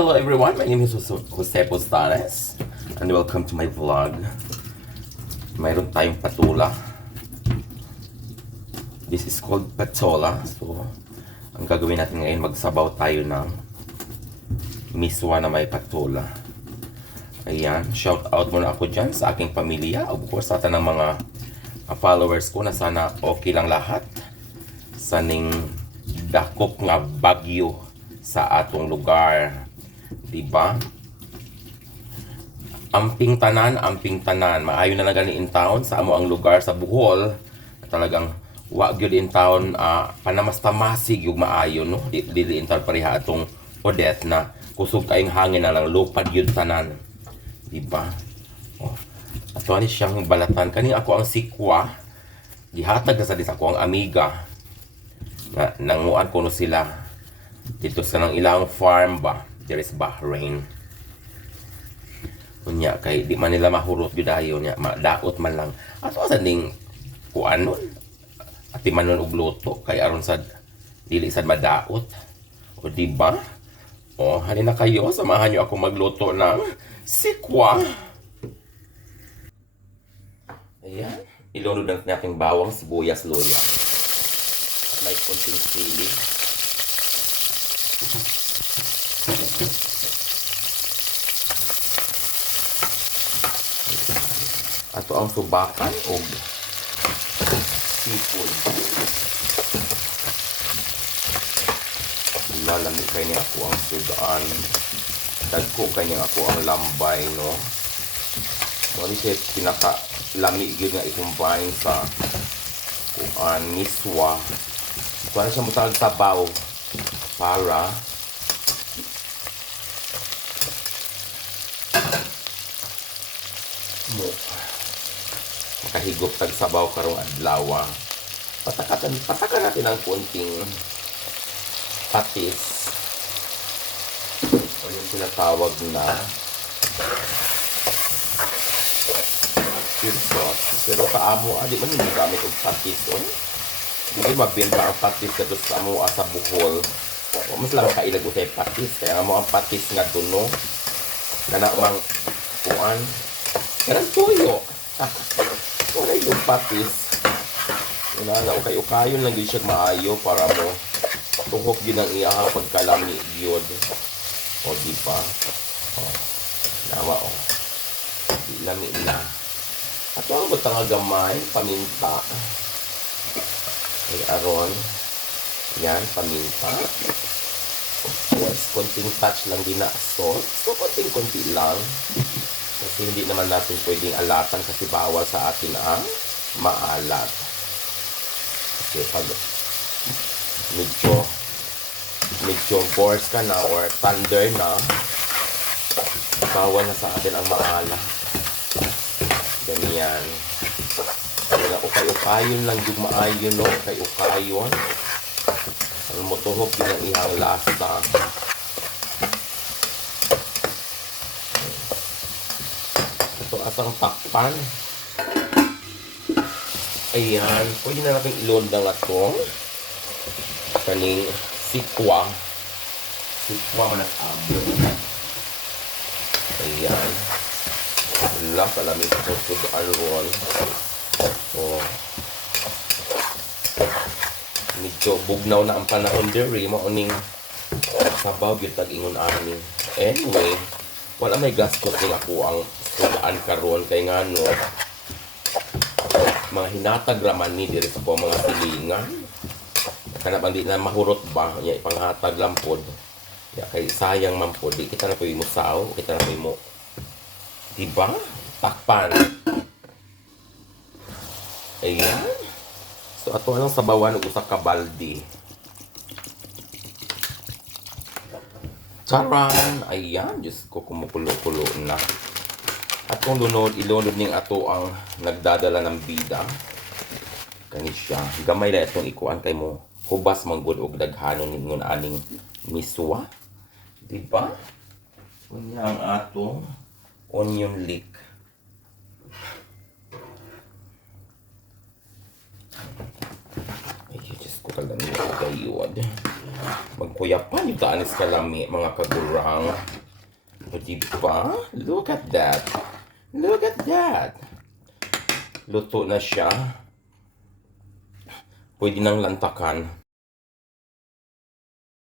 Hello everyone, my name is Jose Postares and welcome to my vlog. Mayroon tayong patula. This is called patola. So, ang gagawin natin ngayon, magsabaw tayo ng miswa na may patula. Ayan, shout out muna ako dyan sa aking pamilya. Of course, sa ng mga followers ko na sana okay lang lahat. Saning dakop nga bagyo sa atong lugar. Diba? Amping tanan, amping tanan. Maayo na lang gani in town sa amo ang lugar sa Bohol. Talagang wa gyud in town uh, panamastamasig yung maayo no. Di dili in town pareha atong Odette na kusog kayong hangin na lang lupad yun tanan. Diba? Oh. Ato ni siyang balatan kani ako ang sikwa. Gihatag na sa dis ako ang amiga. Na nanguan ko no sila dito sa nang ilang farm ba there is Bahrain. Unya kay di man nila mahurot gyud nya madaot man lang. Ato sa ning kuan nun? Ati man nun og luto kay aron sa dili sad madaot o di ba? O hani na kayo samahan niyo ako magluto ng sikwa. Ayan ilunod na natin bawang sibuyas luya. At may konting sili Ato ang subakan o seafood. Lalami kay ni ako ang sudan. Dagko kay ni ako ang lambay, no? Mo ni siya pinaka lami gyud nga i-combine sa kuan miswa. Kuan siya mutag sabaw para mo. Makahigop tag sabaw karong adlaw patakatan patakan natin ang kunting patis. O yung tinatawag na fish sauce. Pero kaamo ah di man hindi gamit og patis oh? Hindi mabenta ang patis kadto sa amo sa buhol o mas lang kailag usay patis. Kaya mo ang patis nga duno. Kana mang kuan Karang tuyo. Wala yung patis. Wala nga, okay, ukayon lang siya maayo para mo tuhok din ang iya pagkalami yun. O, di ba? O, nawa, o. Di lami na. At ang butang nga gamay, paminta. Ay, aron. Yan, paminta. Of course, konting touch lang din na salt. So, konting-konti lang. Kasi hindi naman natin pwedeng alatan kasi bawal sa atin ang maalat. Kasi pag medyo medyo force ka na or thunder na, bawal na sa atin ang maalat. Ganyan. Kaya ukay-ukayon lang yung maayon, no? Ukay-ukayon. Ang motohok din ang ihang lasa. Ito asang takpan. Ayan. Pwede na natin ilod na nga ito. Kaning sikwa. Sikwa man at abo. Ayan. Wala, kalamig ko ito alwan. So, medyo bugnaw na ang panahon diri mauning sabaw gyud tag ingon ani. Anyway, wala may gastos din ako ang sulaan karon kay nga no? Mga hinatag raman ni diri sa po mga silingan. Kana bang di na mahurot ba? Ya ipanghatag lang pod. Ya kay sayang man pod. Di kita na pwede mo sao kita na pwede mo di ba takpan. Ayan. So ato anong sabawan og usa ka baldi Charan! Ayan, Diyos ko, kumukulo-kulo na. At kung lunod, ilunod ning ato ang nagdadala ng bida. Kani siya. Gamay na itong ikuan kay mo. Hubas manggod og daghanon ningon aning miswa. Diba? Kunya ang atong onion leek. Ay, Diyos ko kalang nakagayod. Magkuyapan yung taanis kalami, mga kagurang. O diba? Look at that. Look at that. Luto na siya. Pwede nang lantakan.